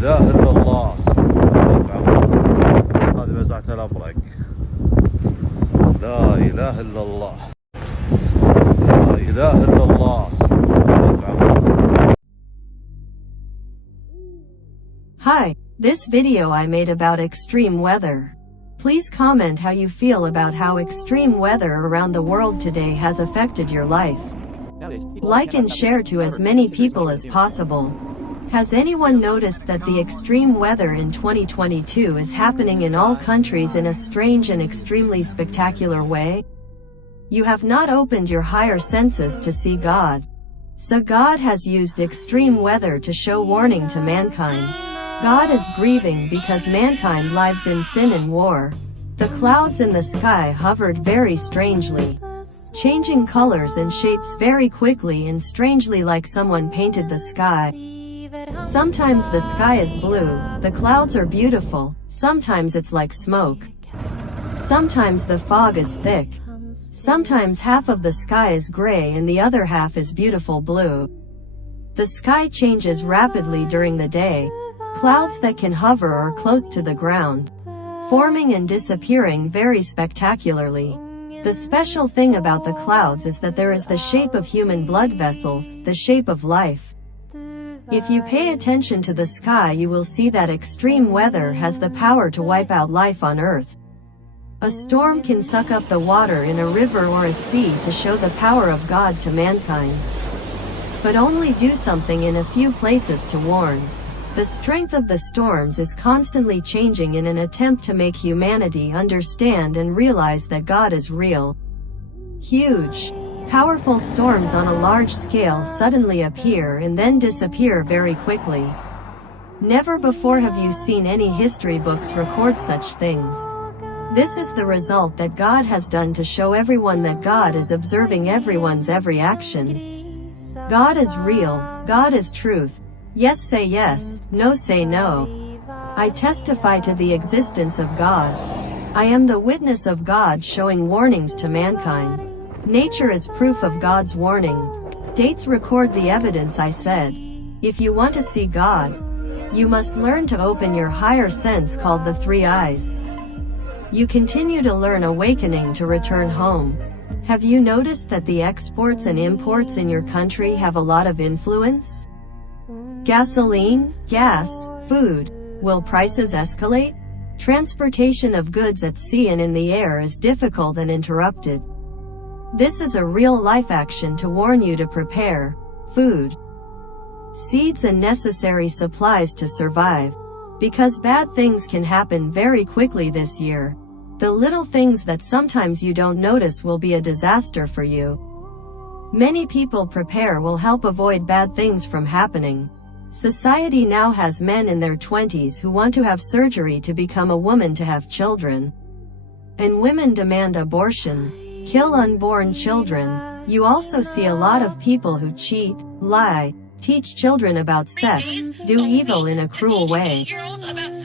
إله إلا الله. هذه مزرعة الأبرق. لا إله إلا الله. لا إله إلا الله. Hi, this video I made about extreme weather. Please comment how you feel about how extreme weather around the world today has affected your life. Like and share to as many people as possible. Has anyone noticed that the extreme weather in 2022 is happening in all countries in a strange and extremely spectacular way? You have not opened your higher senses to see God. So God has used extreme weather to show warning to mankind. God is grieving because mankind lives in sin and war. The clouds in the sky hovered very strangely, changing colors and shapes very quickly and strangely, like someone painted the sky. Sometimes the sky is blue, the clouds are beautiful, sometimes it's like smoke. Sometimes the fog is thick. Sometimes half of the sky is gray and the other half is beautiful blue. The sky changes rapidly during the day. Clouds that can hover or close to the ground, forming and disappearing very spectacularly. The special thing about the clouds is that there is the shape of human blood vessels, the shape of life. If you pay attention to the sky, you will see that extreme weather has the power to wipe out life on Earth. A storm can suck up the water in a river or a sea to show the power of God to mankind, but only do something in a few places to warn. The strength of the storms is constantly changing in an attempt to make humanity understand and realize that God is real. Huge, powerful storms on a large scale suddenly appear and then disappear very quickly. Never before have you seen any history books record such things. This is the result that God has done to show everyone that God is observing everyone's every action. God is real, God is truth. Yes say yes, no say no. I testify to the existence of God. I am the witness of God showing warnings to mankind. Nature is proof of God's warning. Dates record the evidence I said. If you want to see God, you must learn to open your higher sense called the three eyes. You continue to learn awakening to return home. Have you noticed that the exports and imports in your country have a lot of influence? Gasoline, gas, food. Will prices escalate? Transportation of goods at sea and in the air is difficult and interrupted. This is a real-life action to warn you to prepare food, seeds and necessary supplies to survive. Because bad things can happen very quickly this year. The little things that sometimes you don't notice will be a disaster for you. Many people prepare will help avoid bad things from happening. Society now has men in their 20s who want to have surgery to become a woman to have children. And women demand abortion, kill unborn children. You also see a lot of people who cheat, lie, teach children about sex, do evil in a cruel way.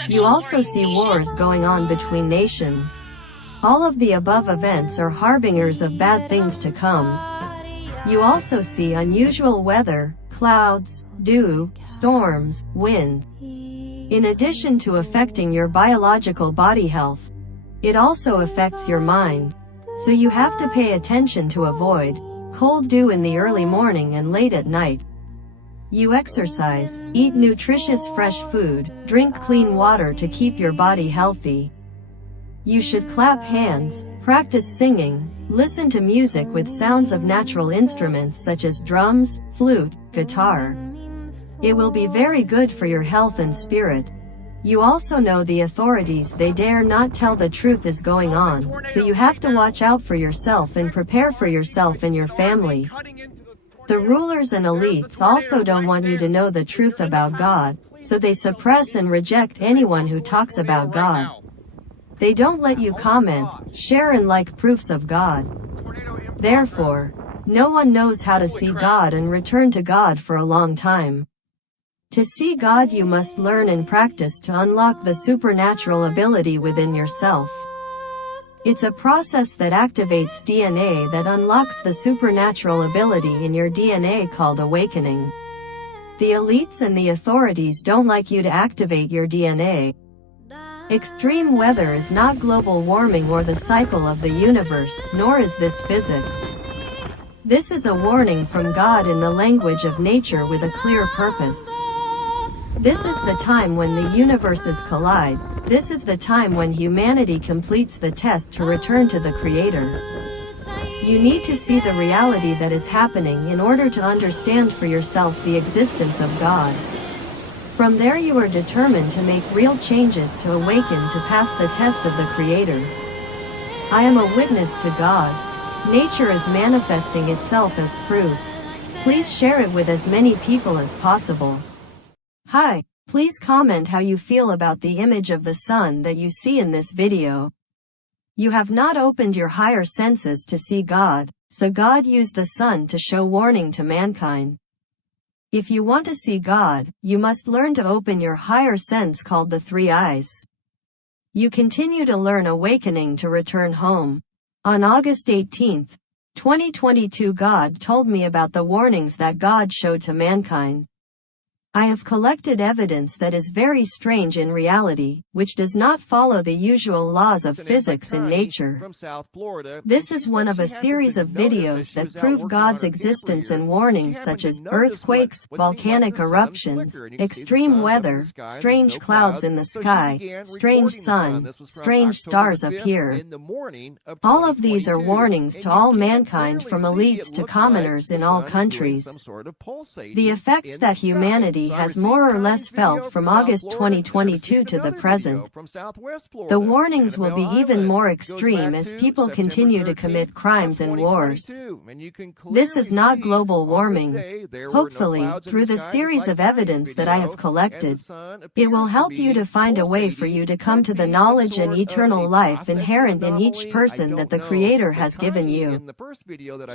You also see wars going on between nations. All of the above events are harbingers of bad things to come. You also see unusual weather, clouds, dew, storms, wind. In addition to affecting your biological body health, it also affects your mind. So you have to pay attention to avoid cold dew in the early morning and late at night. You exercise, eat nutritious fresh food, drink clean water to keep your body healthy. You should clap hands, practice singing, listen to music with sounds of natural instruments such as drums, flute, guitar. It will be very good for your health and spirit. You also know the authorities, they dare not tell the truth is going on, so you have to watch out for yourself and prepare for yourself and your family. The rulers and elites also don't want you to know the truth about God, so they suppress and reject anyone who talks about God. They don't let you comment, share and like proofs of God. Therefore, no one knows how to see God and return to God for a long time. To see God, you must learn and practice to unlock the supernatural ability within yourself. It's a process that activates DNA that unlocks the supernatural ability in your DNA called awakening. The elites and the authorities don't like you to activate your DNA. Extreme weather is not global warming or the cycle of the universe, nor is this physics. This is a warning from God in the language of nature with a clear purpose. This is the time when the universes collide. This is the time when humanity completes the test to return to the Creator. You need to see the reality that is happening in order to understand for yourself the existence of God. From there you are determined to make real changes to awaken to pass the test of the Creator. I am a witness to God. Nature is manifesting itself as proof. Please share it with as many people as possible. Hi, please comment how you feel about the image of the sun that you see in this video. You have not opened your higher senses to see God, so God used the sun to show warning to mankind. If you want to see God, you must learn to open your higher sense called the three eyes. You continue to learn awakening to return home. On August 18, 2022, God told me about the warnings that God showed to mankind. I have collected evidence that is very strange in reality, which does not follow the usual laws of physics in nature. This is one of a series of videos that prove God's existence and warnings such as earthquakes, volcanic eruptions, extreme weather, strange clouds in the sky, strange sun, strange stars appear. All of these are warnings to all mankind from elites to commoners in all countries. The effects that humanity has more or less felt from August 2022 to the present. The warnings will be even more extreme as people continue to commit crimes and wars. This is not global warming. Hopefully, through the series of evidence that I have collected, it will help you to find a way for you to come to the knowledge and eternal life inherent in each person that the Creator has given you.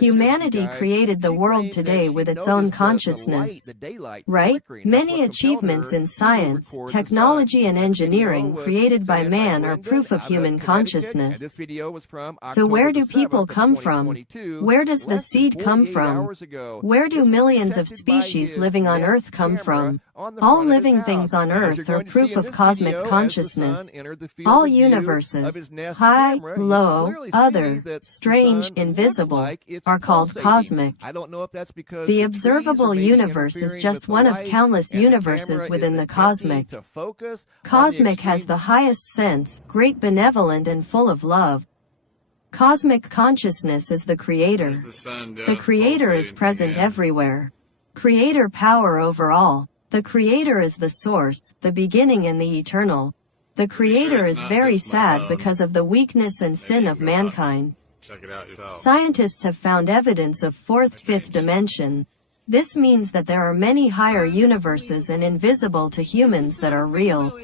Humanity created the world today with its own consciousness. Right? Many achievements in science, technology and engineering created by man are proof of human consciousness. So where do people come from? Where does the seed come from? Where do millions of species living on Earth come from? All living things on Earth are proof of cosmic consciousness. All universes, high, low, other, strange, invisible, are called cosmic. The observable universe is just one of countless universes within the cosmic. Cosmic has the highest sense, great benevolent and full of love. Cosmic consciousness is the Creator. The Creator is present everywhere. Creator power over all. The Creator is the source, the beginning and the eternal. The Creator is very sad because of the weakness and sin of mankind. Scientists have found evidence of fourth, fifth dimension. This means that there are many higher universes and invisible to humans that are real.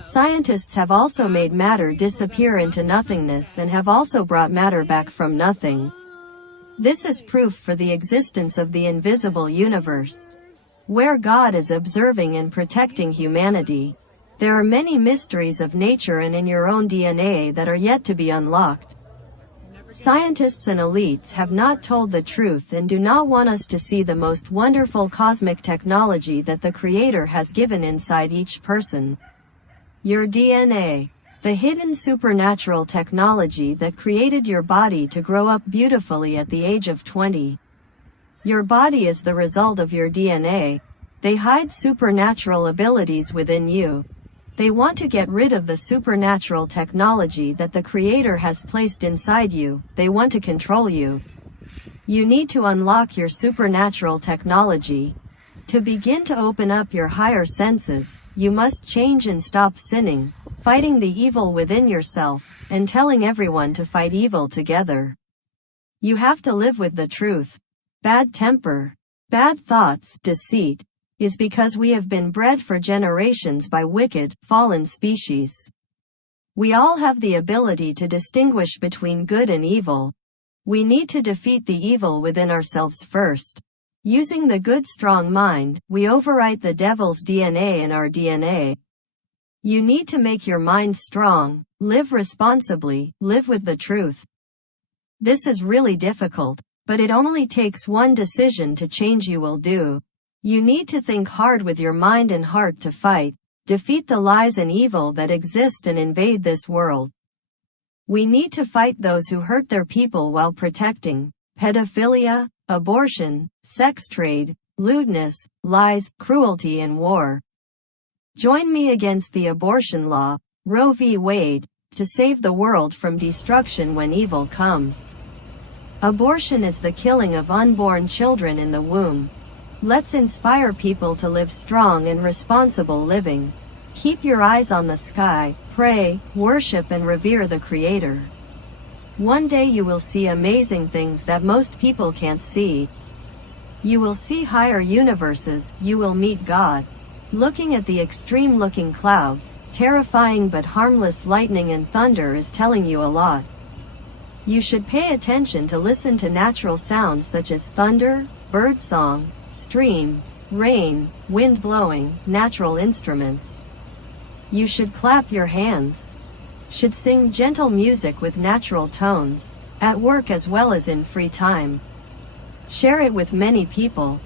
Scientists have also made matter disappear into nothingness and have also brought matter back from nothing. This is proof for the existence of the invisible universe, where God is observing and protecting humanity. There are many mysteries of nature and in your own DNA that are yet to be unlocked. Scientists and elites have not told the truth and do not want us to see the most wonderful cosmic technology that the Creator has given inside each person. Your DNA. The hidden supernatural technology that created your body to grow up beautifully at the age of 20. Your body is the result of your DNA. They hide supernatural abilities within you. They want to get rid of the supernatural technology that the Creator has placed inside you. They want to control you. You need to unlock your supernatural technology. To begin to open up your higher senses, you must change and stop sinning, fighting the evil within yourself, and telling everyone to fight evil together. You have to live with the truth. Bad temper, bad thoughts, deceit, is because we have been bred for generations by wicked, fallen species. We all have the ability to distinguish between good and evil. We need to defeat the evil within ourselves first. Using the good strong mind, we overwrite the devil's DNA in our DNA. You need to make your mind strong, live responsibly, live with the truth. This is really difficult, but it only takes one decision to change. You will do. You need to think hard with your mind and heart to fight, defeat the lies and evil that exist and invade this world. We need to fight those who hurt their people while protecting pedophilia, abortion, sex trade, lewdness, lies, cruelty and war. Join me against the abortion law, Roe v. Wade, to save the world from destruction when evil comes. Abortion is the killing of unborn children in the womb. Let's inspire people to live strong and responsible living. Keep your eyes on the sky, pray, worship and revere the Creator. One day you will see amazing things that most people can't see. You will see higher universes, you will meet God. Looking at the extreme-looking clouds, terrifying but harmless lightning and thunder is telling you a lot. You should pay attention to listen to natural sounds such as thunder, bird song, stream, rain, wind blowing, natural instruments. You should clap your hands. Should sing gentle music with natural tones, at work as well as in free time. Share it with many people.